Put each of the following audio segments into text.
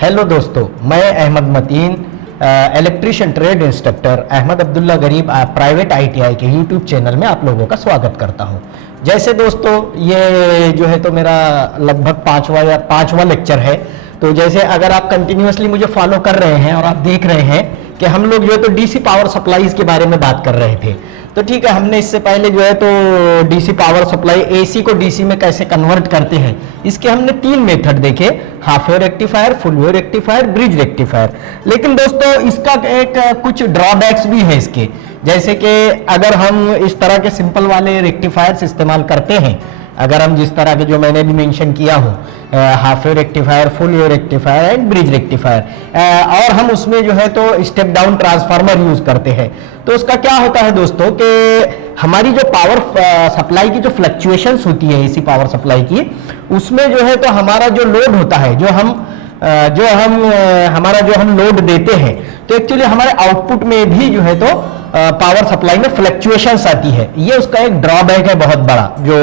Hello दोस्तों, मैं Ahmad Matin, electrician trade instructor Ahmad Abdullah Garib private ITI के यूट्यूब चैनल में आप लोगों का स्वागत करता हूं। जैसे दोस्तों ये जो है तो मेरा लगभग पांचवा लेक्चर है। तो जैसे अगर आप कंटिन्यूअसली मुझे फॉलो कर रहे हैं और आप देख रहे हैं कि हम लोग जो है तो डीसी पावर सप्लाईज के बारे में बात कर रहे थे। तो ठीक है, हमने इससे पहले जो है तो डीसी पावर सप्लाई एसी को डीसी में कैसे कन्वर्ट करते हैं इसके हमने 3 मेथड देखे, half wave rectifier, full wave rectifier, bridge rectifier. लेकिन दोस्तों इसका एक कुछ ड्रॉबैक्स भी है इसके, जैसे कि अगर हम इस तरह के सिंपल वाले रेक्टिफायर्स इस्तेमाल करते हैं, अगर हम जिस तरह के जो मैंने भी मेंशन किया हूँ half wave rectifier, full wave rectifier and bridge rectifier, और हम उसमें जो है तो स्टेप डाउन ट्रांसफार्मर यूज करते हैं, तो उसका क्या होता है दोस्तों कि हमारी जो पावर सप्लाई की जो फ्लक्चुएशंस होती है एसी पावर सप्लाई की, उसमें जो है तो हमारा जो लोड होता है, हमारा जो हम लोड देते हैं, तो एक्चुअली हमारे आउटपुट में भी जो है तो पावर सप्लाई में फ्लक्चुएशंस आती है। ये उसका एक ड्रॉबैक है बहुत बड़ा, जो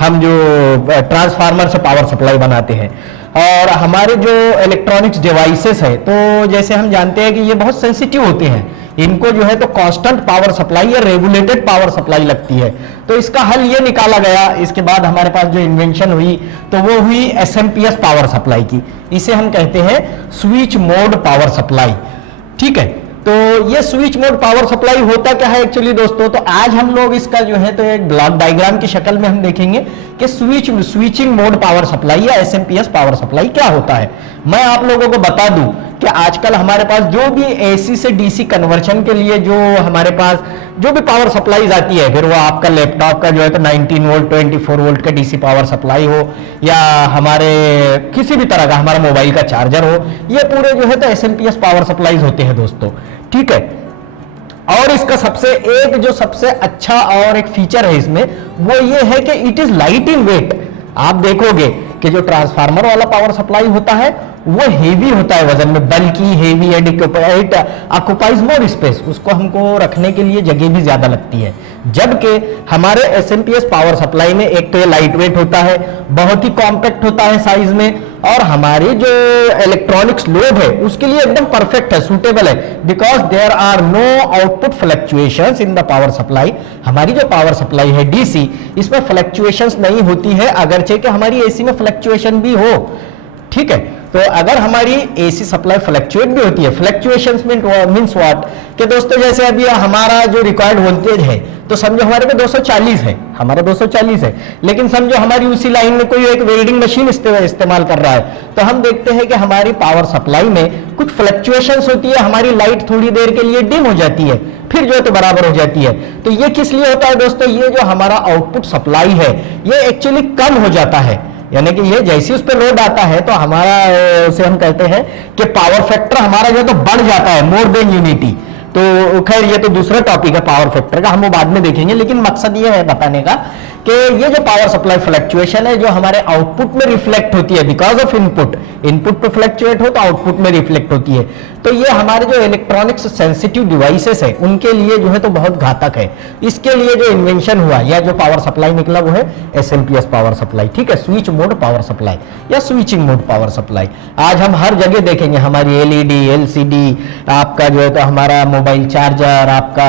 हम जो ट्रांसफार्मर से पावर सप्लाई बनाते हैं। और हमारे जो इलेक्ट्रॉनिक्स डिवाइसेस है, तो जैसे हम जानते हैं कि ये बहुत सेंसिटिव होते हैं, इनको जो है तो कांस्टेंट पावर सप्लाई या रेगुलेटेड पावर सप्लाई लगती है। तो इसका हल ये निकाला गया, इसके बाद हमारे पास जो इन्वेंशन हुई तो वो हुई एसएमपीएस पावर सप्लाई की। इसे हम कहते हैं स्विच मोड पावर सप्लाई। ठीक है, तो ये स्विच मोड पावर सप्लाई होता क्या है एक्चुअली दोस्तों, तो आज हम लोग इसका जो है तो एक ब्लॉक डायग्राम की शक्ल में हम देखेंगे कि स्विचिंग मोड पावर सप्लाई या एसएमपीएस पावर सप्लाई क्या होता है। मैं आप लोगों को बता दूं कि आजकल हमारे पास जो भी एसी से डीसी कन्वर्शन के लिए जो हमारे पास जो भी पावर सप्लाईज आती है, फिर वो आपका लैपटॉप का जो है तो 19 वोल्ट 24 वोल्ट का डीसी पावर सप्लाई हो, या हमारे किसी भी तरह का हमारा मोबाइल का चार्जर हो, ये पूरे जो है तो एसएमपीएस पावर सप्लाईज होते हैं दोस्तों। ठीक है, और इसका सबसे अच्छा और एक फीचर है इसमें, वो ये है कि it is light in weight. आप देखोगे कि जो ट्रांसफार्मर वाला पावर सप्लाई होता है वो हेवी होता है वजन में, बल्कि heavy and it occupies more space, उसको हमको रखने के लिए जगह भी ज्यादा लगती है। जबकि हमारे एसएमपीएस पावर सप्लाई में एक तो ये लाइट वेट होता है, बहुत ही कॉम्पैक्ट होता है साइज में, और हमारी जो इलेक्ट्रॉनिक्स लोड है उसके लिए एकदम परफेक्ट है, सूटेबल है, because there are no output fluctuations in the power supply. हमारी जो पावर सप्लाई है डीसी, इसमें फ्लक्चुएशंस नहीं होती है, अगरचे कि हमारी एसी में फ्लक्चुएशन भी हो। ठीक है, तो अगर हमारी एसी सप्लाई फ्लक्चुएट भी होती है, फ्लक्चुएशंस मींस व्हाट कि दोस्तों जैसे अभी हमारा जो रिक्वायर्ड वोल्टेज है, तो समझो हमारे में 240 है, हमारा 240 है, लेकिन समझो हमारी उसी लाइन में कोई एक वेल्डिंग मशीन इस्तेमाल कर रहा है, तो हम देखते हैं कि हमारी पावर सप्लाई में कुछ फ्लक्चुएशंस होती है, हमारी लाइट थोड़ी देर के लिए डिम हो जाती है, फिर जो है तो बराबर हो जाती है। तो ये किस लिए होता है दोस्तों, ये जो हमारा आउटपुट सप्लाई है ये एक्चुअली कम हो जाता है, यानी कि ये जैसे उस पर लोड आता है तो हमारा उसे हम कहते हैं कि पावर फैक्टर हमारा जो है तो बढ़ जाता है, मोर देन यूनिटी। तो खैर ये तो दूसरा टॉपिक है पावर फैक्टर का, हम वो बाद में देखेंगे, लेकिन मकसद ये है बताने का कि ये जो पावर सप्लाई फ्लक्चुएशन है जो हमारे आउटपुट में रिफ्लेक्ट होती है बिकॉज ऑफ इनपुट पे फ्लक्चुएट हो तो आउटपुट में रिफ्लेक्ट होती है, तो ये हमारे जो इलेक्ट्रॉनिक्स सेंसिटिव डिवाइसेस है उनके लिए जो है तो बहुत घातक है। इसके लिए जो इन्वेंशन हुआ या जो पावर सप्लाई निकला वो है एसएमपीएस पावर सप्लाई। ठीक है, स्विच मोड पावर सप्लाई या स्विचिंग मोड पावर सप्लाई। आज हम हर जगह देखेंगे हमारी एलईडी, एलसीडी, आपका जो है तो हमारा मोबाइल चार्जर, आपका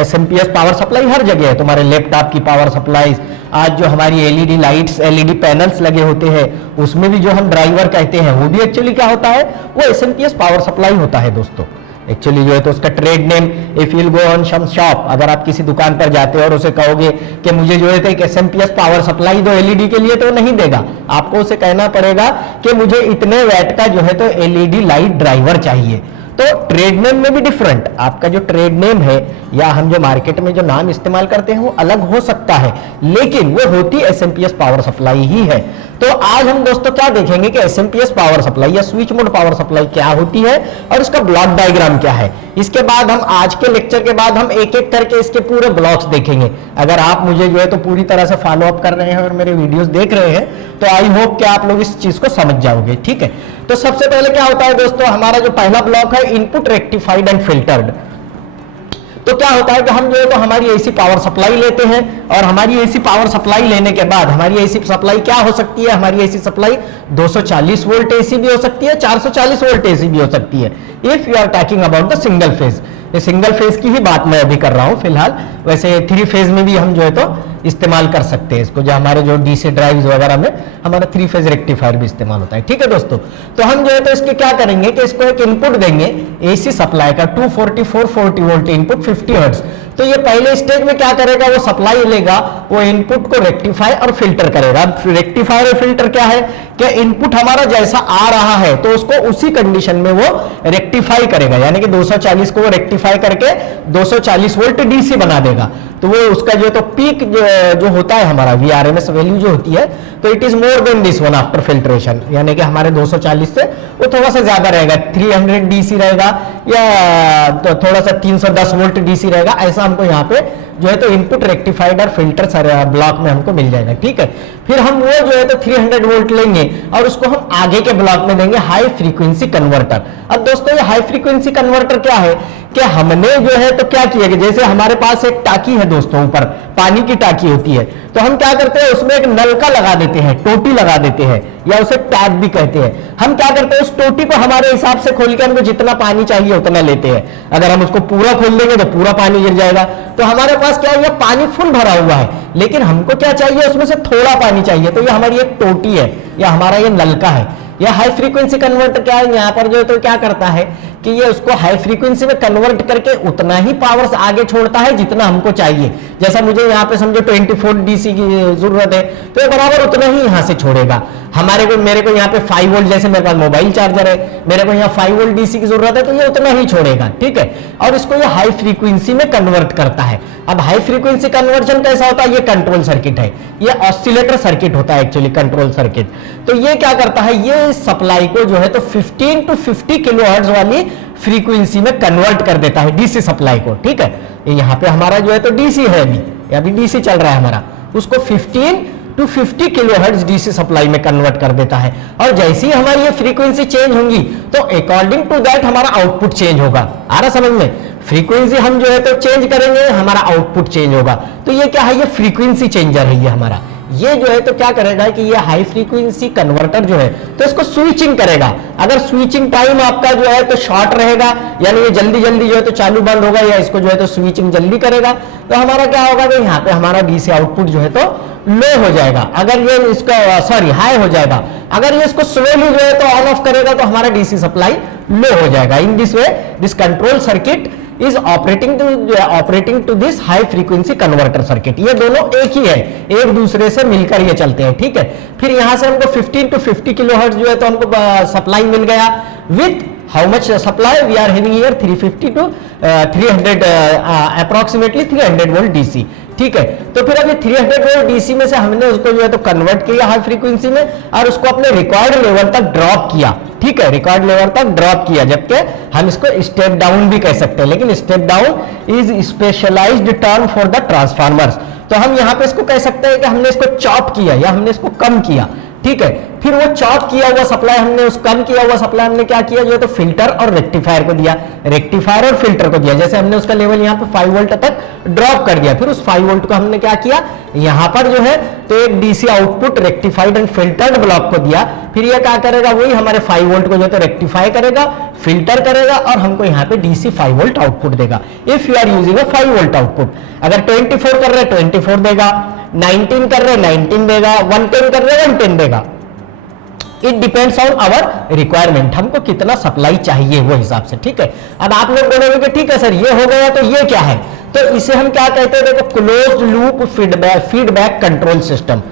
एसएमपीएस पावर सप्लाई हर जगह है, तुम्हारे लैपटॉप की पावर सप्लाई। आज जो हमारी एलईडी लाइट्स, एलईडी पैनल्स लगे होते हैं, उसमें भी जो हम ड्राइवर कहते हैं वो भी एक्चुअली क्या होता है, वो एसएमपीएस पावर सप्लाई होता है दोस्तों। एक्चुअली जो है तो उसका trade name, if you go on some shop, अगर आप किसी दुकान पर जाते हो और उसे कहोगे कि मुझे जो है तो एक एसएमपीएस पावर सप्लाई दो एलईडी के लिए, तो नहीं देगा, आपको उसे कहना पड़ेगा कि मुझे इतने वैट का जो है तो एलईडी लाइट ड्राइवर चाहिए। तो ट्रेड नेम में भी डिफरेंट, आपका जो ट्रेड नेम है या हम जो मार्केट में जो नाम इस्तेमाल करते हैं वो अलग हो सकता है, लेकिन वो होती एसएमपीएस पावर सप्लाई ही है। तो आज हम दोस्तों क्या देखेंगे कि एसएमपीएस पावर सप्लाई या स्विच मोड पावर सप्लाई क्या होती है और इसका ब्लॉक डायग्राम क्या है। इसके बाद हम आज के लेक्चर के बाद हम एक एक करके इसके पूरे ब्लॉक्स देखेंगे। अगर आप मुझे जो है तो पूरी तरह से फॉलो अप कर रहे हैं और मेरे वीडियोस देख रहे हैं तो आई होप कि आप लोग इस चीज को समझ जाओगे। ठीक है, तो सबसे पहले क्या होता है दोस्तों, हमारा जो पहला ब्लॉक है इनपुट रेक्टिफाइड एंड फिल्टर्ड। तो क्या होता है कि हम जो है तो हमारी एसी पावर सप्लाई लेते हैं, और हमारी एसी पावर सप्लाई लेने के बाद हमारी एसी सप्लाई क्या हो सकती है, हमारी एसी सप्लाई 240 वोल्ट एसी भी हो सकती है, 440 वोल्ट एसी भी हो सकती है, if you are talking about the single phase. ये सिंगल फेज की ही बात मैं अभी कर रहा हूं फिलहाल, वैसे 3 फेज में भी हम जो है तो इस्तेमाल कर सकते हैं इसको, जो हमारे जो डीसी ड्राइव्स वगैरह में हमारा 3 फेज रेक्टिफायर भी इस्तेमाल होता है। ठीक है दोस्तों, तो हम जो है तो इसके क्या करेंगे कि इसको एक इनपुट देंगे एसी सप्लाई का 24440 वोल्ट इनपुट 50 हर्ट्ज। तो ये पहले स्टेज में क्या करेगा, वो सप्लाई लेगा, वो इनपुट को रेक्टिफाई और फिल्टर करेगा। अब रेक्टिफायर और फिल्टर क्या है कि इनपुट हमारा जैसा आ रहा है तो उसको उसी कंडीशन में वो रेक्टिफाई करेगा, यानी कि 240 को वो रेक्टिफाई करके 240 वोल्ट डीसी बना देगा। तो वो उसका जो तो पीक जो होता है हमारा VRMS वैल्यू जो होती है, तो it is more than this one after filtration, यानी कि हमारे 240 से वो थोड़ा सा ज्यादा रहेगा, 300 डीसी रहेगा या तो थोड़ा सा 310 वोल्ट डीसी रहेगा, ऐसा हमको यहाँ पे जो है तो इनपुट रेक्टिफाइड और फिल्टर ब्लॉक में हमको मिल जाएगा। ठीक है, फिर हम वो जो है तो 300 वोल्ट लेंगे और उसको हम आगे के ब्लॉक में देंगे हाई फ्रीक्वेंसी कन्वर्टर। अब दोस्तों ये हाई फ्रीक्वेंसी कन्वर्टर क्या है कि हमने जो है तो क्या किया कि जैसे हमारे पास एक टाकी है दोस्तों, ऊपर पानी की टाकी होती है, तो हम क्या करते हैं उसमें एक नलका लगा देते हैं, टोटी लगा देते हैं, या उसे टैप भी कहते हैं। हम क्या करते हैं उस टोटी को हमारे हिसाब से खोल के हमको जितना पानी चाहिए उतना लेते हैं। अगर हम उसको पूरा खोल देंगे तो पूरा पानी गिर जाएगा। तो हमारे पास क्या है, पानी फुल भरा हुआ है, लेकिन हमको क्या चाहिए, उसमें से थोड़ा पानी चाहिए, तो ये हमारी एक टोटी है या हमारा ये नलका है। यह हाई फ्रीक्वेंसी कन्वर्टर क्या है, यहाँ पर जो है तो क्या करता है कि ये उसको हाई फ्रीक्वेंसी में कन्वर्ट करके उतना ही पावर आगे छोड़ता है जितना हमको चाहिए। जैसा मुझे यहाँ पे समझो 24 डीसी की जरूरत है, तो ये बराबर उतना ही यहाँ से छोड़ेगा। मेरे को यहाँ पे 5 वोल्ट, जैसे मेरे पास मोबाइल चार्जर है, मेरे को यहाँ 5 वोल्ट डीसी की जरूरत है, तो ये उतना ही छोड़ेगा। ठीक है, और इसको ये हाई फ्रीक्वेंसी में कन्वर्ट करता है। अब हाई फ्रीक्वेंसी कन्वर्जन कैसा होता है, ये कंट्रोल सर्किट है, ये ऑसिलेटर सर्किट होता है एक्चुअली, कंट्रोल सर्किट। तो ये क्या करता है, ये सप्लाई को जो है तो 15 to 50 किलोहर्ट्ज वाली फ्रीक्वेंसी में कन्वर्ट कर देता है डीसी सप्लाई को। ठीक है, यहाँ पे हमारा जो है तो डीसी है, अभी डीसी चल रहा है हमारा, उसको 15 to 50 किलोहर्ट्ज डीसी सप्लाई में कन्वर्ट कर देता है। और जैसे ही हमारी ये फ्रीक्वेंसी चेंज होंगी तो अकॉर्डिंग टू दैट हमारा आउटपुट चेंज होगा। आ रहा समझ में, फ्रीक्वेंसी हम जो है तो चेंज करेंगे, हमारा आउटपुट चेंज होगा। तो ये क्या है, ये फ्रीक्वेंसी चेंजर है ये हमारा। ये जो है तो क्या करेगा कि ये हाई फ्रीक्वेंसी कन्वर्टर जो है तो इसको स्विचिंग करेगा। अगर स्विचिंग टाइम आपका जो है तो शॉर्ट रहेगा, यानी ये जल्दी जल्दी जो है तो चालू बंद होगा, या इसको जो है तो स्विचिंग जल्दी करेगा, तो हमारा क्या होगा कि यहाँ पे हमारा डीसी आउटपुट जो है तो लो हो जाएगा। अगर ये इसका हाई हो जाएगा। अगर ये इसको स्लोली जो है तो ऑन ऑफ करेगा तो हमारा डीसी सप्लाई लो हो जाएगा। In this way this control circuit is operating to this high frequency converter circuit. ये दोनों एक ही है, एक दूसरे से मिलकर ये चलते हैं। ठीक है, फिर यहां से हमको 15 to 50 किलोहर्ट्ज जो है तो हमको सप्लाई मिल गया। With how much supply we are having here 350 to 300 approximately 300 volt DC. ठीक है, तो फिर अभी 300 वोल्ट डीसी में से हमने उसको जो है तो कन्वर्ट किया हाई फ्रीक्वेंसी में, और उसको अपने रिक्वायर्ड लेवल तक ड्रॉप किया। ठीक है, रिक्वायर्ड लेवल तक ड्रॉप किया, जबकि हम इसको स्टेप डाउन भी कह सकते हैं, लेकिन step down is specialized term for the transformers. तो हम यहां पे इसको कह सकते हैं कि हमने इसको चॉप किया या हमने इसको कम किया। ठीक है, फिर वो चॉप किया हुआ सप्लाई हमने उस कम किया हुआ सप्लाई हमने क्या किया, जो है तो फिल्टर और रेक्टिफायर को दिया, रेक्टिफायर और फिल्टर को दिया। जैसे हमने उसका लेवल यहाँ पे 5 वोल्ट तक ड्रॉप कर दिया, फिर उस 5 वोल्ट को हमने क्या किया, यहाँ पर जो है तो एक DC output rectified and filtered block को दिया। फिर ये क्या करेगा, वही हमारे 5 वोल्ट को जो है तो रेक्टिफाई करेगा, फिल्टर करेगा, और हमको यहाँ पे डीसी 5 वोल्ट आउटपुट देगा। If you are using a 5 volt output, अगर 24 कर रहे 24 देगा, 19 कर रहे 19 देगा, 110 कर रहे 110 देगा। It depends on our requirement, हमको कितना सप्लाई चाहिए वो हिसाब से। ठीक है, अब आप लोग बोलोगे कि ठीक है सर ये हो गया, तो ये क्या है, तो इसे हम क्या कहते हैं, देखो closed loop feedback control system.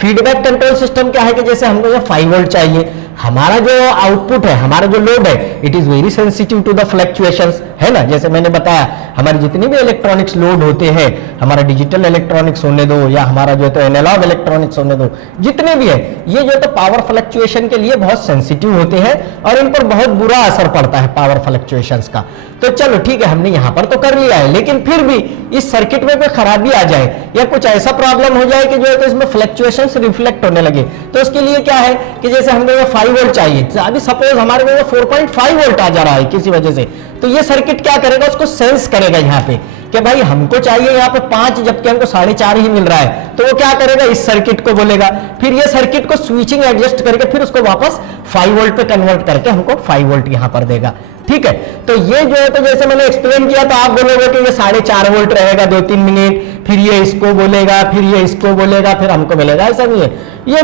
Feedback control system क्या है कि जैसे हमको ये 5 वोल्ट चाहिए, हमारा जो आउटपुट है, हमारा जो लोड है, it is very sensitive to the fluctuations, है ना। जैसे मैंने बताया हमारे जितने भी इलेक्ट्रॉनिक्स लोड होते हैं, हमारा डिजिटल इलेक्ट्रॉनिक्स होने दो या हमारा जो है तो एनालॉग इलेक्ट्रॉनिक्स होने दो, जितने भी है, ये जो है तो पावर फ्लक्चुएशन के लिए बहुत सेंसिटिव होते हैं और इन पर बहुत बुरा असर पड़ता है पावर फ्लक्चुएशंस का। तो चलो ठीक है, हमने यहां पर तो कर लिया है, लेकिन फिर भी इस सर्किट में कोई खराबी आ जाए या कुछ ऐसा प्रॉब्लम हो जाए कि जो है तो इसमें फ्लक्चुएशंस रिफ्लेक्ट होने लगे, तो उसके लिए क्या है कि जैसे हमने ये 5 वोल्ट चाहिए, अभी सपोज हमारे में 4.5 वोल्ट आ जा रहा है किसी वजह से, तो ये सर्किट क्या करेगा, उसको सेंस करेगा यहाँ पे कि भाई हमको चाहिए यहाँ पे 5 जबकि हमको 4.5 ही मिल रहा है, तो वो क्या करेगा, इस सर्किट को बोलेगा, फिर ये सर्किट को स्विचिंग एडजस्ट करके फिर उसको वापस 5 वोल्ट पे कन्वर्ट करके हमको 5 वोल्ट यहां पर देगा। ठीक है, तो ये जो है, तो जैसे मैंने एक्सप्लेन किया, तो आप बोलोगे कि ये 4.5 वोल्ट रहेगा 2-3 मिनट, फिर ये इसको बोलेगा, फिर ये इसको बोलेगा, फिर हमको मिलेगा। ऐसा नहीं है, ये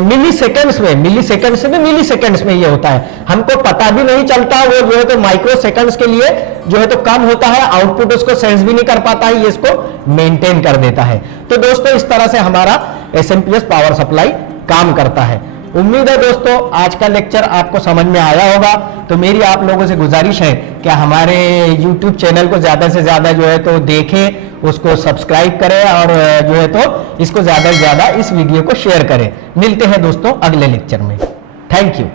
मिली सेकेंड्स में ये होता है, हमको पता भी नहीं चलता। वो जो है तो माइक्रो सेकंड्स के लिए जो है तो कम होता है, आउटपुट उसको सेंस भी नहीं कर पाता है, ये इसको मेंटेन कर देता है। तो दोस्तों इस तरह से हमारा एसएमपीएस पावर सप्लाई काम करता है। उम्मीद है दोस्तों आज का लेक्चर आपको समझ में आया होगा। तो मेरी आप लोगों से गुजारिश है कि हमारे YouTube चैनल को ज्यादा से ज्यादा जो है तो देखें, उसको सब्सक्राइब करें और जो है तो इसको ज्यादा से ज्यादा इस वीडियो को शेयर करें। मिलते हैं दोस्तों अगले लेक्चर में। Thank you.